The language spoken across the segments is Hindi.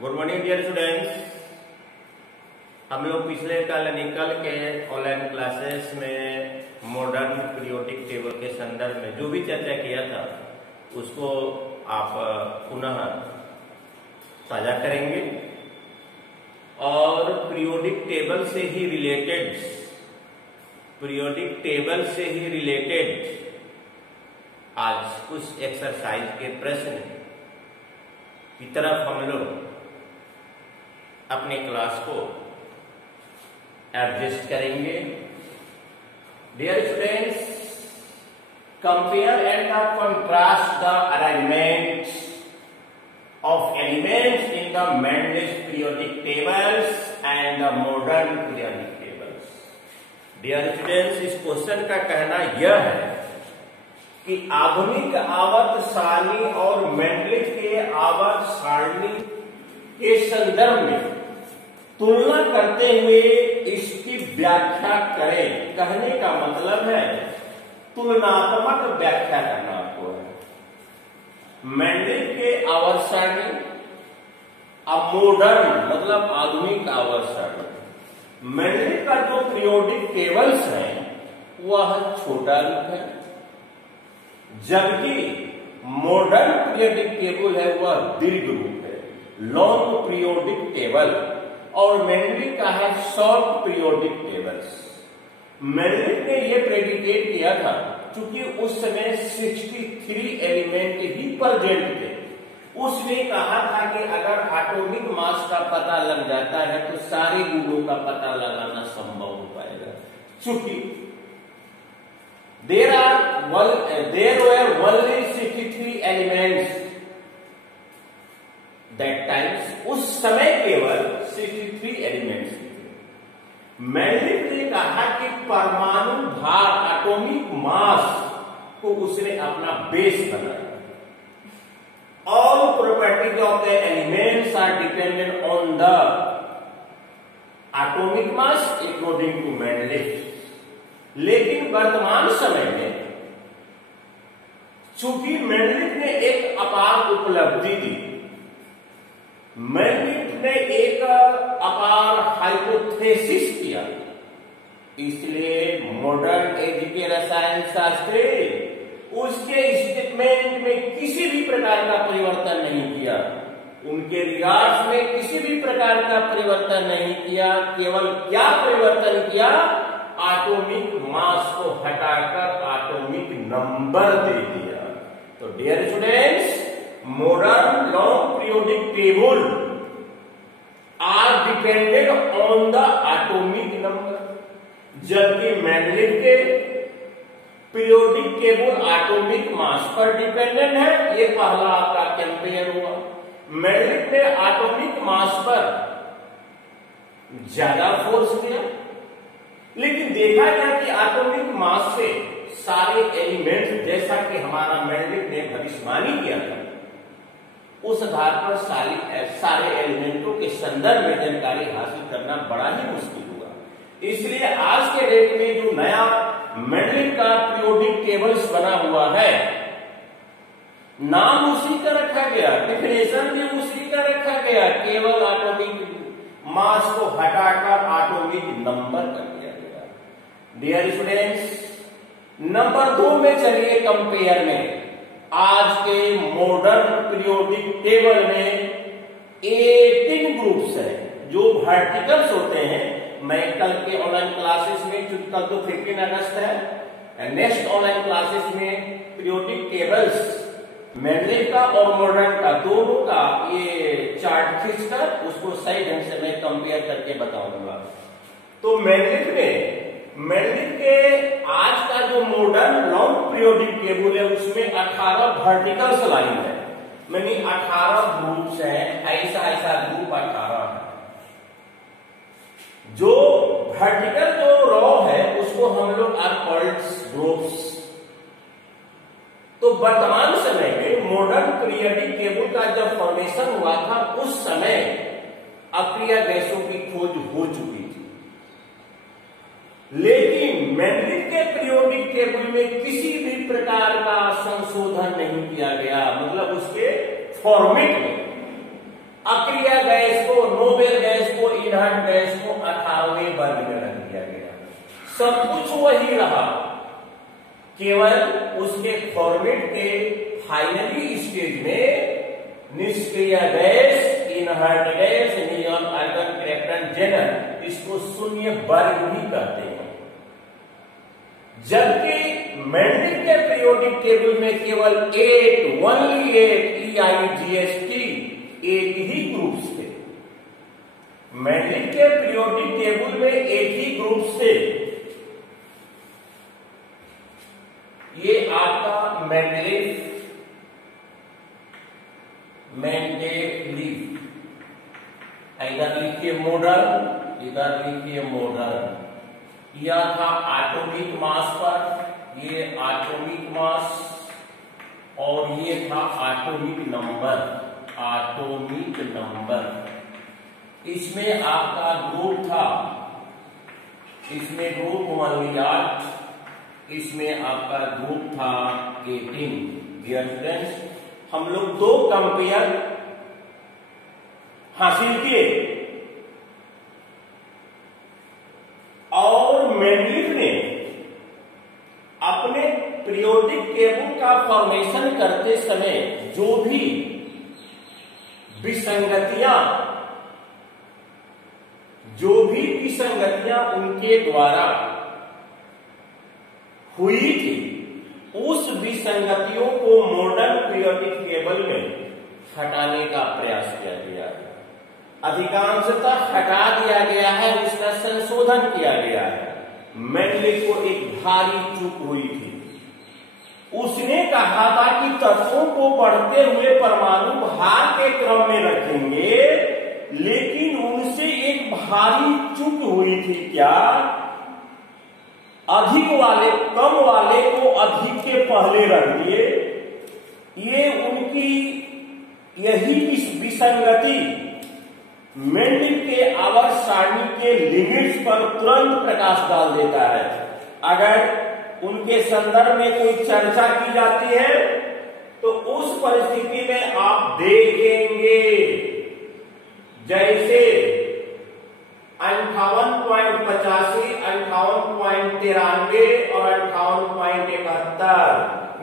Good morning dear students. हम लोग पिछले कल के ऑनलाइन क्लासेस में मॉडर्न पीरियोडिक टेबल के संदर्भ में जो भी चर्चा किया था उसको आप पुनः साझा करेंगे और पीरियोडिक टेबल से ही रिलेटेड आज कुछ एक्सरसाइज के प्रश्न की तरफ हम लोग अपने क्लास को एडजस्ट करेंगे। Dear students, compare and contrast the arrangement of elements in the Mendeleev's periodic tables and the modern periodic tables. Dear students, इस क्वेश्चन का कहना यह है कि आधुनिक आवर्त सारणी और मेंडलिस्ट के आवर्त सारणी के संदर्भ में तुलना करते हुए इसकी व्याख्या करें। कहने का मतलब है तुलनात्मक व्याख्या करना आपको है। मेंडलिस्ट के आवर्त सारणी अब मॉडर्न मतलब आधुनिक आवर्त सारणी। मेंडलिस्ट का जो पीरियोडिक टेबल्स है वह छोटा रूप है, जबकि मॉडर्न पीरियोडिक टेबल है वह दीर्घ रूप है, लॉन्ग पीरियोडिक टेबल। और मेंडलिस्ट का है शॉर्ट पीरियोडिक टेबल्स। मेंडलिस्ट ने यह प्रेडिकेट किया था क्योंकि उस समय 63 एलिमेंट ही प्रेजेंट थे। उसने कहा था कि अगर एटॉमिक मास का पता लग जाता है तो सारे गुणों का पता लगाना संभव हो पाएगा। चूंकि there were only 63 elements that times, उस समय केवल 63 एलिमेंट्स थे। मेंडलिस्ट ने कहा कि परमाणु भार एटॉमिक मास को उसने अपना बेस बनाया। All properties of the elements are dependent on the atomic mass according to Mendeleev। लेकिन वर्तमान समय में चूंकि मेंडलिस्ट ने एक अपार उपलब्धि दी, मेंडलिस्ट ने एक अपार हाइपोथेसिस किया, इसलिए मॉडर्न एज के रसायन शास्त्री उसके स्टेटमेंट में किसी भी प्रकार का परिवर्तन नहीं किया, उनके रिगार्ड्स में किसी भी प्रकार का परिवर्तन नहीं किया। केवल क्या परिवर्तन किया? एटॉमिक मास को हटाकर एटॉमिक नंबर दे दिया। तो dear students, modern long periodic table are dependent on the atomic number, जबकि मेंडलिस्ट के पीरियोडिक टेबल एटॉमिक मास पर डिपेंडेंट है। ये पहला आपका कंपेयर हुआ। मेंडलिस्ट ने एटॉमिक मास पर ज्यादा फोर्स दिया, लेकिन देखा गया कि एटॉमिक मास से सारे एलिमेंट्स, जैसा कि हमारा मेंडलिस्ट ने भविष्यवाणी किया था, उस आधार पर सारे एलिमेंटों के संदर्भ में जानकारी हासिल करना बड़ा ही मुश्किल हुआ। इसलिए आज के डेट में जो नया मेंडलिस्ट का पीरियोडिक टेबल्स बना हुआ है, नाम उसी का रखा गया, डेफिनेशन भी उसी का रखा गया, केवल एटॉमिक मास को हटाकर एटॉमिक नंबर कर दिया गया। डियर स्टूडेंट्स, नंबर 2 में चलिए कंपेयर में। आज के मॉडर्न पीरियोडिक टेबल में 18 ग्रुप्स हैं जो वर्टिकल्स होते हैं। मैं कल के ऑनलाइन क्लासेस में, क्योंकि कल तो 15 अगस्त है, नेक्स्ट ऑनलाइन क्लासेस में पीरियोडिक टेबल्स मेंडलिस्ट का और मॉडर्न का दोनों का ये चार्ट खींचकर उसको सही ढंग से मैं कंपेयर करके बताऊंगा। तो मेंडलिस्ट के आज का जो मॉडर्न लॉन्ग पीरियोडिक टेबल है उसमें 18 वर्टिकल्स लाइन है, यानी 18 ग्रुप्स हैं। ऐसा ग्रुप 18 है। जो वर्टिकल जो रॉ है उसको हम लोग आर कॉल्ड ग्रुप्स। तो वर्तमान समय में मॉडर्न पीरियोडिक टेबल का जब फॉर्मेशन हुआ था उस समय अक्रिय गैसों की खोज हो चुकी थी, लेकिन मेंडलिस्ट के पीरियोडिक टेबल में किसी भी प्रकार का संशोधन नहीं किया गया, मतलब उसके फॉर्मेट में अक्रिय गैस को, नोबेल गैस को, इनहर्ट गैस को 18वें वर्ग में रख दिया गया। सब कुछ वही रहा, केवल उसके फॉर्मेट के फाइनली स्टेज में निष्क्रिय gas, inert gas, neon, argon, krypton, जेनर, इसको शून्य वर्ग भी कहते हैं। जबकि मेंडल के पीरियोडिक टेबल में केवल 8, ओनली 8 EIGST 8 ही ग्रुप्स थे। मेंडल के पीरियोडिक टेबल में 8 ही ग्रुप्स थे। ये आपका मेंडलीफ, इधर लिखिए मॉडर्न, इधर लिखिए मॉडर्न। यह था एटॉमिक मास पर, ये एटॉमिक मास, और ये था एटॉमिक नंबर, एटॉमिक नंबर। इसमें आपका ग्रुप था, इसमें ग्रुप 1 इसमें आपका ग्रुप था 18। डियर स्टूडेंट्स, हम लोग 2 कंपेयर हासिल किए और मेंडलीफ ने अपने पीरियोडिक टेबल का फॉर्मेशन करते समय जो भी विसंगतियां उनके द्वारा हुई थी, उस विसंगतियों को मॉडर्न पीरियोडिक टेबल में हटाने का प्रयास किया गया है। अधिकांशतः हटा दिया गया है, उसका संशोधन किया गया है। मेंडलीफ को एक भारी चूक हुई थी। उसने कहा था कि तत्वों को बढ़ते हुए परमाणु भार के क्रम में रखेंगे, लेकिन उनसे एक भारी चूक हुई थी। क्या? अधिक वाले कम वाले को अधिक के पहले रख दिए। ये उनकी यही विसंगति मेंडलीफ के आवर्त सारणी के लिमिट्स पर तुरंत प्रकाश डाल देता है। अगर उनके संदर्भ में कोई चर्चा की जाती है तो उस परिस्थिति में आप देखेंगे जैसे 58.85, 58.93 और 58.71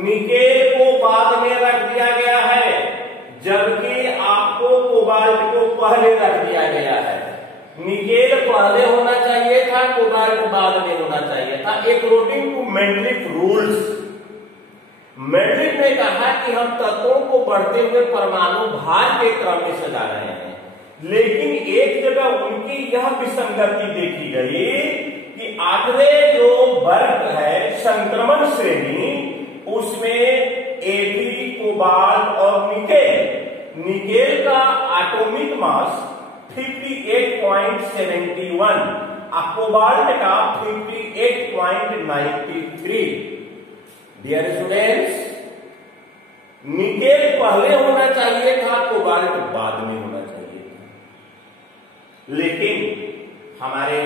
निकेल को बाद में रख दिया गया है, जबकि आपको कोबाल्ट को पहले रख दिया गया है। निकेल पहले होना चाहिए था, कोबाल्ट बाद में होना चाहिए था, according to Mendeleev rules. Mendeleev ने कहा कि हम तत्वों को बढ़ते हुए परमाणु भार के क्रम में सजा रहे हैं, लेकिन एक जगह उनकी यह विसंगति देखी गई कि 8वें जो वर्ग है संक्रमण श्रेणी, उसमें Ag, कोबाल्ट और निकेल का एटॉमिक मास 58.71 और कोबाल्ट का 58.93। डियर स्टूडेंट्स, निकेल पहले होना चाहिए था, कोबाल्ट बाद में होना चाहिए था, लेकिन हमारे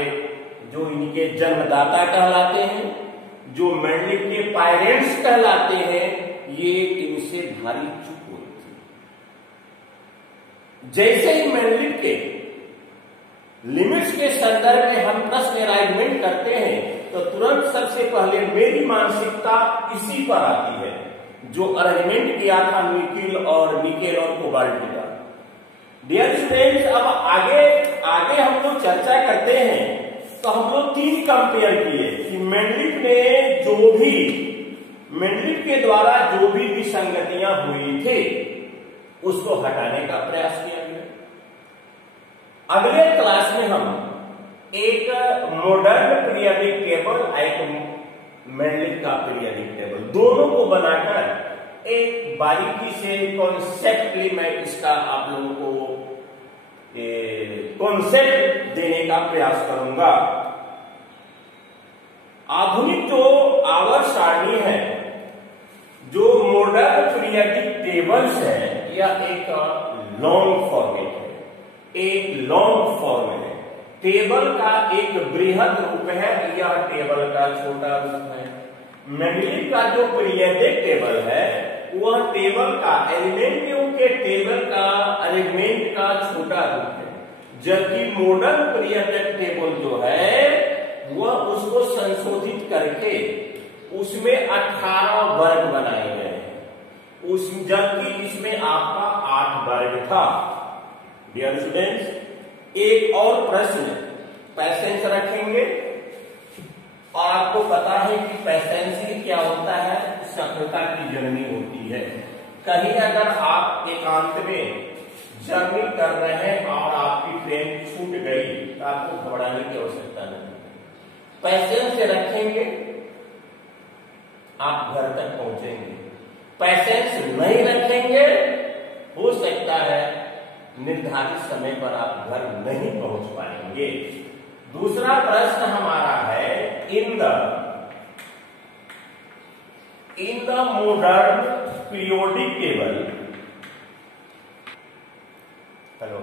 जो इनके जन्मदाता कहलाते हैं, जो मेंडलीफ के पेरेंट्स कहलाते हैं, ये इनसे भारी चूक हुई थी। जैसे ही मेंडलीफ के लिमिट्स के संदर्भ में हम प्रश्न अरेंजमेंट करते हैं तो तुरंत सबसे पहले मेरी मानसिकता इसी पर आती है, जो अरेंजमेंट किया था निकेल और कोबाल्ट का। डियर स्टूडेंट्स, अब आगे हम लोग चर्चा करते हैं तो हम लोग 3 कंपेयर किए कि मेंडलीफ के द्वारा जो भी विसंगतियां हुई थी उसको हटाने का प्रयास किया गया। अगले क्लास में हम एक मॉडर्न पीरियोडिक टेबल, एक मेंडलीफ का पीरियोडिक टेबल, दोनों को बनाकर एक बारीकी से कॉन्सेप्टली मैं इसका आप लोगों को कॉन्सेप्ट देने का प्रयास करूंगा। आधुनिक जो आवर्त सारणी है, जो मॉडर्न पीरियोडिक टेबल्स है, यह एक लॉन्ग फॉर्मेट है, एक लॉन्ग फॉर्म है। टेबल का एक बृहद रूप है, यह टेबल का छोटा रूप है। मेंडलीफ का जो पीरियोडिक टेबल है वह टेबल का एलिमेंट के टेबल का अरेंजमेंट का छोटा रूप है, जबकि मॉडर्न पीरियोडिक टेबल जो है वह उसको संशोधित करके उसमें 18 वर्ग बनाए गए हैं, जबकि इसमें आपका 8 वर्ग था। डियर स्टूडेंट्स, एक और प्रश्न पैसेंस रखेंगे, और आपको पता है कि पैसेंस क्या होता है, सफलता की जर्नी होती है। कहीं अगर आप एकांत में जर्नी कर रहे हैं और आपकी ट्रेन छूट गई तो आपको घबराने की आवश्यकता नहीं। पैसेंस से रखेंगे आप घर तक पहुंचेंगे, पैसेंस नहीं रखेंगे हो सकता है निर्धारित समय पर आप घर नहीं पहुंच पाएंगे। दूसरा प्रश्न हमारा है, in the modern periodic table, hello,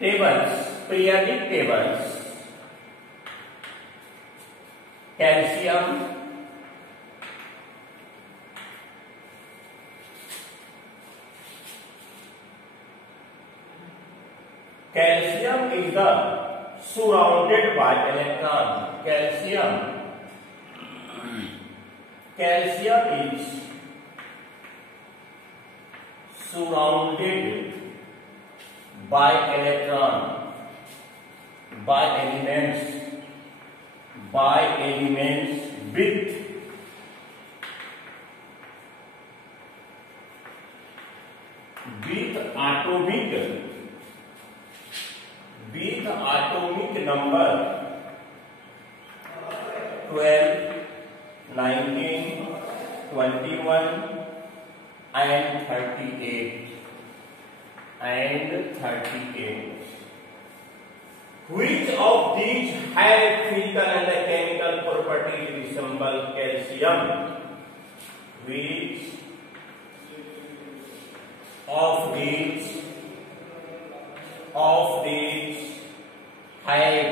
tables, periodic tables, calcium, calcium is the surrounded by electron. Calcium is surrounded by electron, by elements with atomic number 12, 19, 21 and 38 Which of these have physical and chemical properties resemble calcium? Which of these have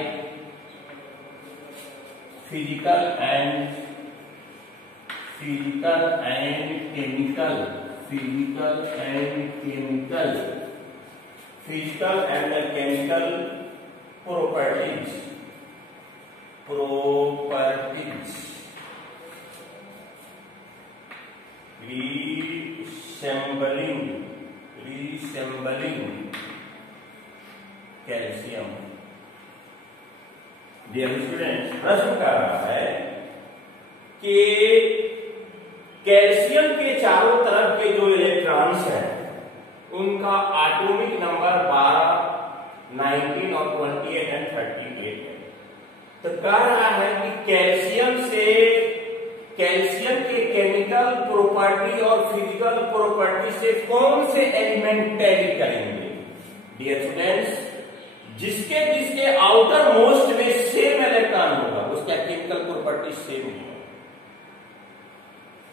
physical and chemical properties resembling calcium. Dear students, प्रश्न कर रहा है कि कैल्शियम के चारों तरफ के जो इलेक्ट्रॉन्स हैं उनका एटॉमिक नंबर 12, 19 और 28 एंड 38 है। तो कह रहा है कि कैल्शियम के केमिकल प्रॉपर्टी और फिजिकल प्रॉपर्टी से कौन से एलिमेंट टैली करेंगे। डियर स्टूडेंट्स, जिसके आउटर मोस्ट में सेम इलेक्ट्रॉन होगा उसका केमिकल प्रॉपर्टी सेम होगा।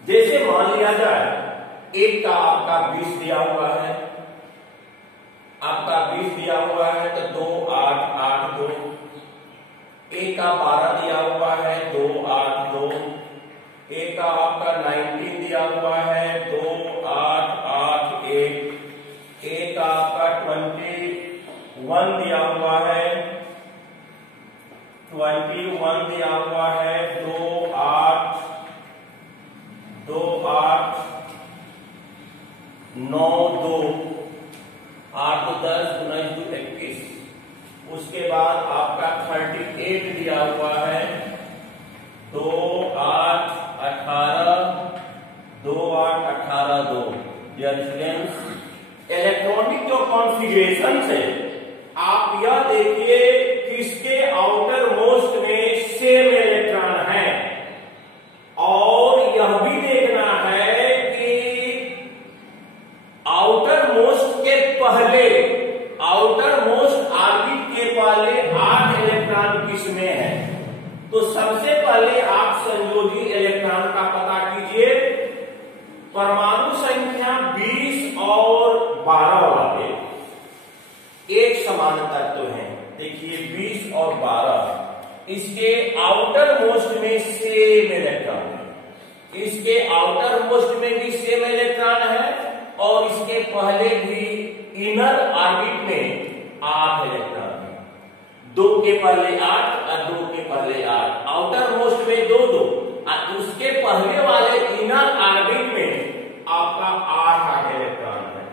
जैसे मान लिया जाए एक का आपका 20 दिया हुआ है, तो 2, 8, 8, 2। एक का 12 दिया हुआ है, 2, 8, 2। एक का आपका 19 दिया हुआ है, 2, 8, 8, 1। एक का आपका 21 दिया हुआ है, 21 दिया हुआ है, 2, 8, 2, 8, 9, 2, 8, 10, 19, 21। उसके बाद आपका 38 दिया हुआ है, 2, 8, 18, 2, 8, 18, 2। डियर स्टूडेंट्स, इलेक्ट्रॉनिक जो कॉन्फ़िगरेशन है आप यह देखिए किसके आउटर मोस्ट में सेम इलेक्ट्रॉन है, और यह भी देखना है कि आउटर मोस्ट के पहले आउटर मोस्ट ऑर्बिट के पहले 8 इलेक्ट्रॉन किसमें है। तो सबसे पहले आप संयोजी इलेक्ट्रॉन का पता कीजिए। परमाणु संख्या 20 और 12 वाले एक समान तत्व हैं। देखिए 20 और 12 इसके आउटर मोस्ट में सेम इलेक्ट्रॉन है, इसके आउटर मोस्ट में भी सेम इलेक्ट्रॉन है और इसके पहले भी इनर ऑर्बिट में 8 इलेक्ट्रॉन है। 2 के पहले 8 और 2 के पहले 8, आउटर मोस्ट में 2 2 और उसके पहले वाले इनर ऑर्बिट में आपका 8 इलेक्ट्रॉन है।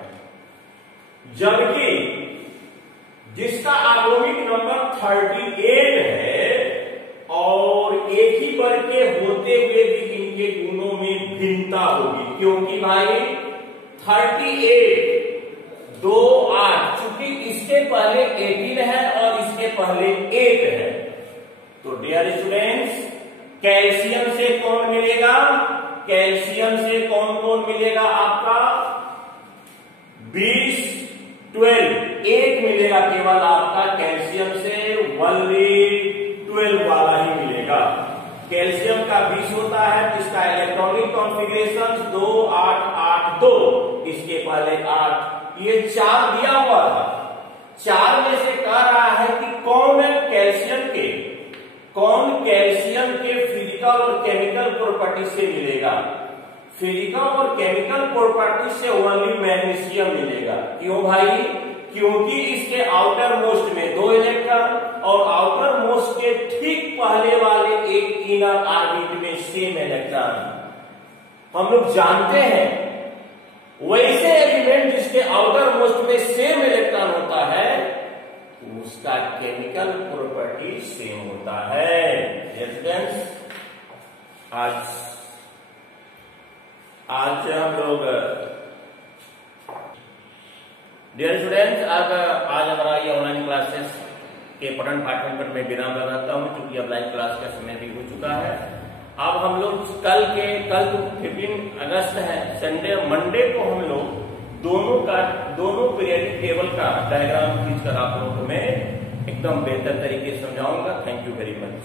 जबकि जिसका एटॉमिक नंबर 38 है और एक ही वर्ग के होते हुए भी इनके गुणों में भिन्नता होगी, क्योंकि भाई 38 2 8, चूंकि इसके पहले 18 है और इसके पहले 8 है। तो डियर स्टूडेंट्स, कैल्शियम से कौन मिलेगा? कैल्शियम से कौन कौन मिलेगा? आपका 20 12 8 मिलेगा केवल आपका कैल्शियम से, ओनली 12 वाला ही मिलेगा। कैल्शियम का 20 होता है, इसका इलेक्ट्रॉनिक कॉन्फ़िगरेशन 2 8 8 2, इसके पहले 8, ये 4 दिया हुआ था। 4 में से कह रहा है कि कौन कैल्शियम के फिजिकल और केमिकल प्रॉपर्टी से मिलेगा। फिजिकल और केमिकल प्रॉपर्टी से ओनली मैग्नीशियम मिलेगा। क्यों भाई? क्योंकि इसके आउटर मोस्ट में 2 इलेक्ट्रॉन और आउटर मोस्ट के ठीक पहले वाले एक इनर ऑर्बिट में सेम इलेक्ट्रॉन। हम लोग जानते हैं वैसे एलिमेंट जिसके आउटर मोस्ट में सेम इलेक्ट्रॉन होता है उसका केमिकल प्रॉपर्टी सेम होता है। स्टूडेंट्स, आज हम लोग डियर स्टूडेंट्स आज हमारा ये ऑनलाइन क्लासेस के पठन पाठन पर मैं विराम लगाता हूं, क्योंकि अब लाइव क्लास का समय भी हो चुका है। अब हम लोग कल 15 अगस्त है, संडे मंडे को हम लोग दोनों पीरियडिक टेबल का डायग्राम खींचकर आप लोगों को मैं एकदम बेहतर तरीके से समझाऊंगा। Thank you very much.